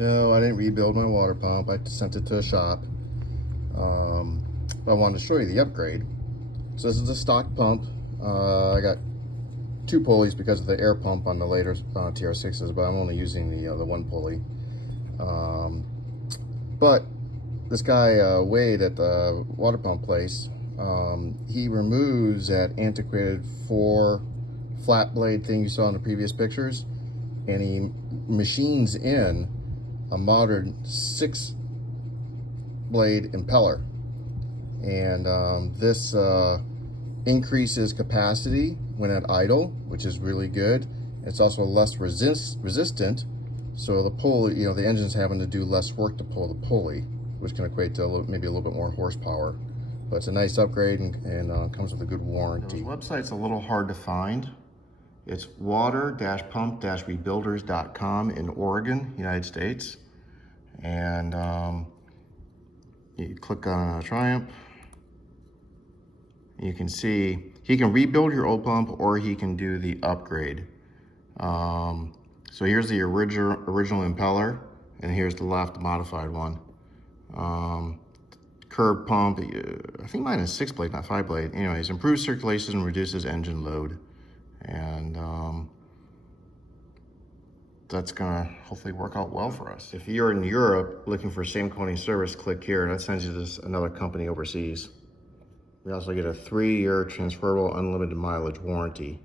No, I didn't rebuild my water pump. I sent it to a shop. But I wanted to show you the upgrade. So this is a stock pump. I got 2 pulleys because of the air pump on the later TR6s, but I'm only using the 1 pulley. But this guy Wade at the water pump place, he removes that antiquated 4 flat blade thing you saw in the previous pictures, and he machines in a modern 6 blade impeller. And this increases capacity when at idle, which is really good. It's also less resistant, so the pulley, the engine's having to do less work to pull the pulley, which can equate to maybe a little bit more horsepower. But it's a nice upgrade and comes with a good warranty. The website's a little hard to find. It's water-pump-rebuilders.com in Oregon, United States. And you click on Triumph. You can see he can rebuild your old pump, or he can do the upgrade. So here's the original impeller, and here's the left modified one. Curb pump, I think mine is 6 blade, not 5 blade. Anyways, improves circulation and reduces engine load. And that's gonna hopefully work out well for us. If you're in Europe looking for same coating service, click here. That sends you to another company overseas. We also get a 3-year transferable unlimited mileage warranty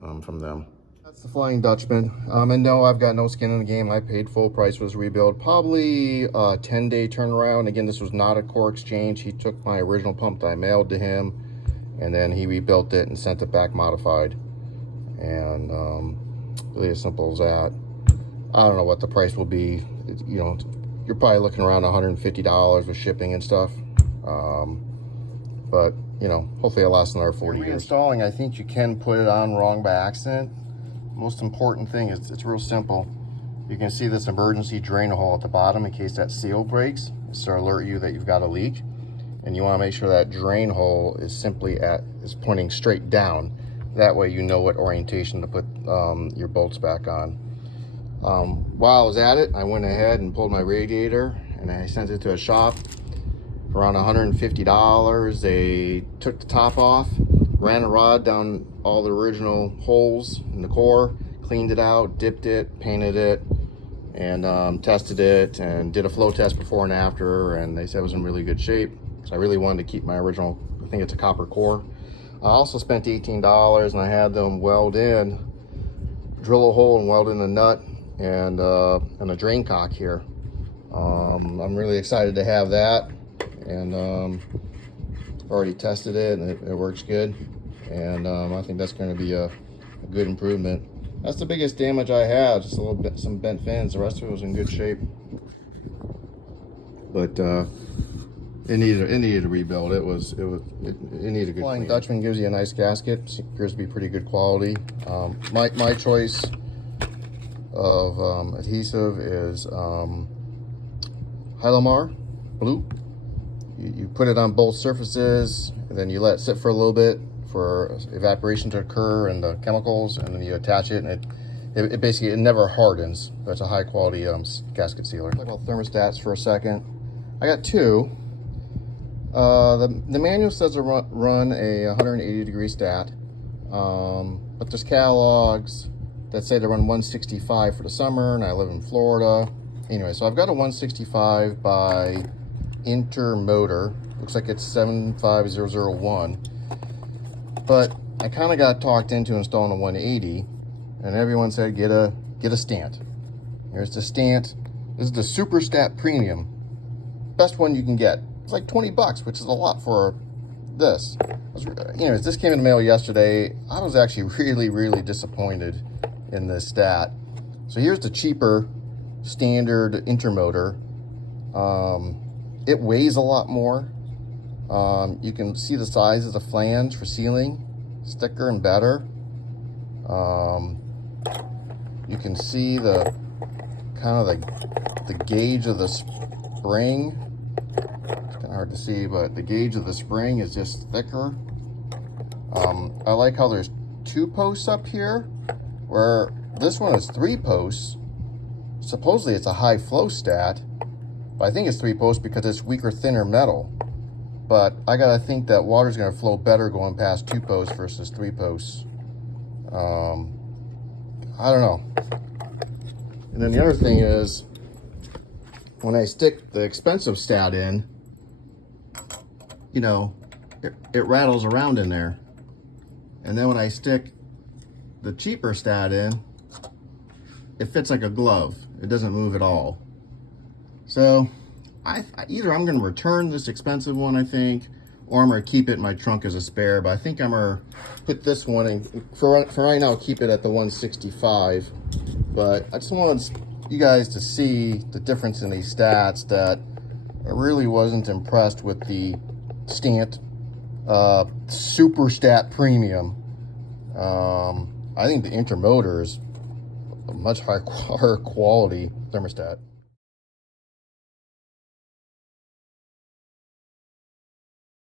from them. That's the Flying Dutchman. And no, I've got no skin in the game. I paid full price for this rebuild. Probably a 10-day turnaround. Again, this was not a core exchange. He took my original pump that I mailed to him, and then he rebuilt it and sent it back modified. And really as simple as that. I don't know what the price will be. You're probably looking around $150 with shipping and stuff. But hopefully it'll last another 40 years. Reinstalling, I think you can put it on wrong by accident. Most important thing is it's real simple. You can see this emergency drain hole at the bottom in case that seal breaks. It's to alert you that you've got a leak. And you want to make sure that drain hole is is pointing straight down. That way you know what orientation to put your bolts back on. While I was at it, I went ahead and pulled my radiator and I sent it to a shop for around $150. They took the top off, ran a rod down all the original holes in the core, cleaned it out, dipped it, painted it, and tested it, and did a flow test before and after, and they said it was in really good shape. So I really wanted to keep my original, I think it's a copper core. I also spent $18 and I had them weld in, drill a hole and weld in a nut and a drain cock here. I'm really excited to have that, and already tested it and it works good, and I think that's going to be a good improvement. That's the biggest damage I had, just a little bit, some bent fins. The rest of it was in good shape, but it needed a rebuild. It needed a good Flying Dutchman gives you a nice gasket. Appears to be pretty good quality. My choice of adhesive is Hylamar Blue. You put it on both surfaces, and then you let it sit for a little bit for evaporation to occur and the chemicals, and then you attach it, and it basically never hardens. But it's a high quality gasket sealer. Talk about thermostats for a second. I got 2. The manual says to run a 180 degree stat, but there's catalogs that say to run 165 for the summer, and I live in Florida. Anyway, so I've got a 165 by Intermotor. Looks like it's 75001. But I kind of got talked into installing a 180, and everyone said get a Stant. Here's the Stant. This is the Super Stat Premium. Best one you can get. It's like 20 bucks, which is a lot for this. Anyways, this came in the mail yesterday. I was actually really disappointed in this stat. So here's the cheaper standard Intermotor. It weighs a lot more. You can see the size of the flange for sealing. It's thicker and better. You can see the gauge of the spring. It's kind of hard to see, but the gauge of the spring is just thicker. I like how there's 2 posts up here, where this one is 3 posts, supposedly it's a high flow stat, but I think it's 3-post because it's weaker, thinner metal. But I gotta think that water's gonna flow better going past 2-posts versus 3-posts. I don't know. And then the other thing is, when I stick the expensive stat in, you know, it rattles around in there. And then when I stick the cheaper stat in, it fits like a glove. It doesn't move at all. So either I'm going to return this expensive one, I think, or I'm going to keep it in my trunk as a spare. But I think I'm going to put this one in, for right now, keep it at the 165. But I just wanted you guys to see the difference in these stats, that I really wasn't impressed with the Stant Super Stat Premium. I think the Intermotor is a much higher quality thermostat.